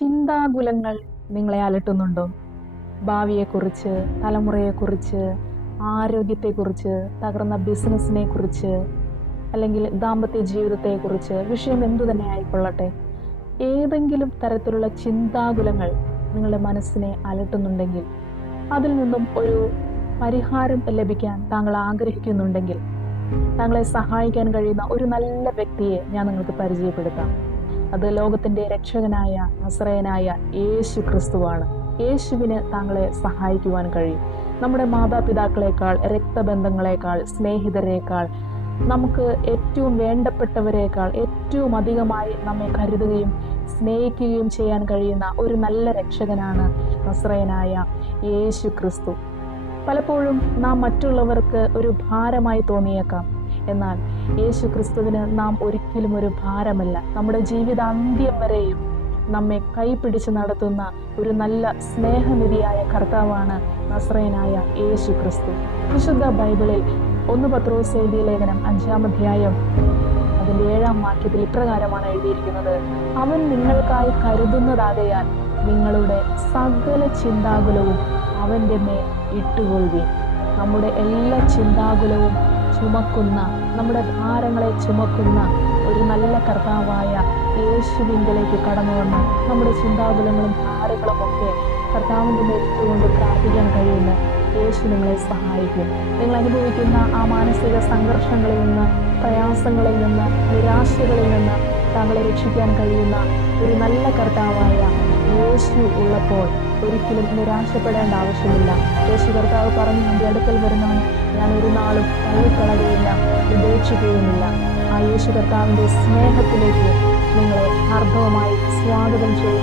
ചിന്താകുലങ്ങൾ നിങ്ങളെ അലട്ടുന്നുണ്ടോ? ഭാവിയെക്കുറിച്ച്, തലമുറയെക്കുറിച്ച്, ആരോഗ്യത്തെക്കുറിച്ച്, തകർന്ന ബിസിനസ്സിനെക്കുറിച്ച്, അല്ലെങ്കിൽ ദാമ്പത്യ ജീവിതത്തെക്കുറിച്ച്, വിഷയം എന്തു തന്നെ ആയിക്കൊള്ളട്ടെ, ഏതെങ്കിലും തരത്തിലുള്ള ചിന്താകുലങ്ങൾ നിങ്ങളുടെ മനസ്സിനെ അലട്ടുന്നുണ്ടെങ്കിൽ, അതിൽ നിന്നും ഒരു പരിഹാരം ലഭിക്കാൻ താങ്കൾ ആഗ്രഹിക്കുന്നുണ്ടെങ്കിൽ, താങ്കളെ സഹായിക്കാൻ കഴിയുന്ന ഒരു നല്ല വ്യക്തിയെ ഞാൻ നിങ്ങൾക്ക് പരിചയപ്പെടുത്താം. അത് ലോകത്തിന്റെ രക്ഷകനായ നസറേയനായ യേശു ക്രിസ്തുവാണ്. യേശുവിന് താങ്കളെ സഹായിക്കുവാൻ കഴിയും. നമ്മുടെ മാതാപിതാക്കളെക്കാൾ, രക്തബന്ധങ്ങളെക്കാൾ, സ്നേഹിതരേക്കാൾ, നമുക്ക് ഏറ്റവും വേണ്ടപ്പെട്ടവരേക്കാൾ ഏറ്റവും അധികമായി നമ്മെ കരുതുകയും സ്നേഹിക്കുകയും ചെയ്യാൻ കഴിയുന്ന ഒരു നല്ല രക്ഷകനാണ് നസറേയനായ യേശു ക്രിസ്തു. പലപ്പോഴും നാം മറ്റുള്ളവർക്ക് ഒരു ഭാരമായി തോന്നിയേക്കാം. എന്നാൽ യേശു ക്രിസ്തുവിന് നാം ഒരിക്കലും ഒരു ഭാരമല്ല. നമ്മുടെ ജീവിതാന്ത്യം വരെയും നമ്മെ കൈപിടിച്ച് നടത്തുന്ന ഒരു നല്ല സ്നേഹനിധിയായ കർത്താവാണ് നസറേയനായ യേശു ക്രിസ്തു. വിശുദ്ധ ബൈബിളിൽ 1 പത്രോസ് എഴുതിയ ലേഖനം 5-ാം അധ്യായം അതിന്റെ 7-ാം വാക്യത്തിൽ ഇപ്രകാരമാണ് എഴുതിയിരിക്കുന്നത്: അവൻ നിങ്ങൾക്കായി കരുതുന്നതാകയാൽ നിങ്ങളുടെ സകല ചിന്താകുലവും അവന്റെ മേൽ ഇട്ടുകൊള്ളുവിൻ. നമ്മുടെ എല്ലാ ചിന്താകുലവും ചുമക്കുന്ന, നമ്മുടെ ഭാരങ്ങളെ ചുമക്കുന്ന ഒരു നല്ല കർത്താവായ യേശുവിങ്കലേക്ക് കടന്നു വന്ന് നമ്മുടെ ചിന്താകുലങ്ങളും ഭാരങ്ങളും ഒക്കെ കർത്താവിൻ്റെ മേൽ ഇട്ടുകൊണ്ട് പ്രാർത്ഥിക്കാൻ കഴിയുന്ന യേശു നിങ്ങളെ സഹായിക്കും. നിങ്ങൾ അനുഭവിക്കുന്ന ആ മാനസിക സംഘർഷങ്ങളിൽ നിന്ന്, പ്രയാസങ്ങളിൽ നിന്ന്, നിരാശകളിൽ നിന്ന് താങ്കളെ രക്ഷിക്കാൻ കഴിയുന്ന ഒരു നല്ല കർത്താവായ യേശു ഉള്ളപ്പോൾ ഒരിക്കലും നിരാശപ്പെടേണ്ട ആവശ്യമില്ല. യേശു കർത്താവ് പറഞ്ഞു, എൻ്റെ അടുക്കൽ വരുന്നവൻ ഞാൻ ഒരു നാളും തള്ളിക്കളയുകയില്ല, ഉപേക്ഷിക്കുകയുമില്ല. ആ യേശു കർത്താവിൻ്റെ സ്നേഹത്തിലേക്ക് നിങ്ങളെ ഹാർദവമായി സ്വാഗതം ചെയ്യും.